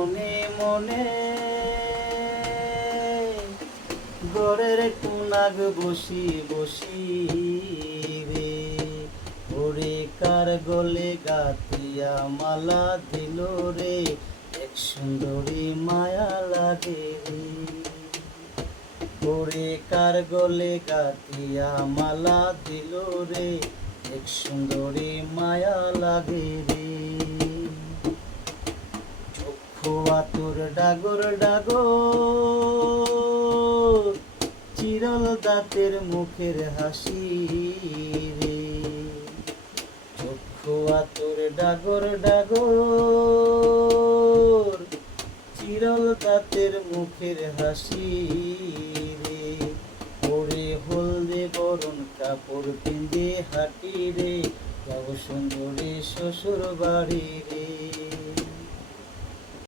মনে মনে গড়ের কোনাগ বসি বসি রে, ওরে কার গলে গাতিয়া মালা দিল রে, এক সুন্দরী মায়া লাগে রে। ওরে কার গলে গাতিয়া মালা দিল রে, এক সুন্দরী মায়া লাগে রে। চক্ষু আতুর ডাগর ডাগর, চিরল দাঁতের মুখের হাসি রে। চক্ষু আতুর ডাগর ডাগর, চিরল দাঁতের মুখের হাসি রে। ওরে হলদে বরণ কাপড় পিঁধে হাঁটি রে, যাব সুন্দরী শ্বশুর বাড়ি রে।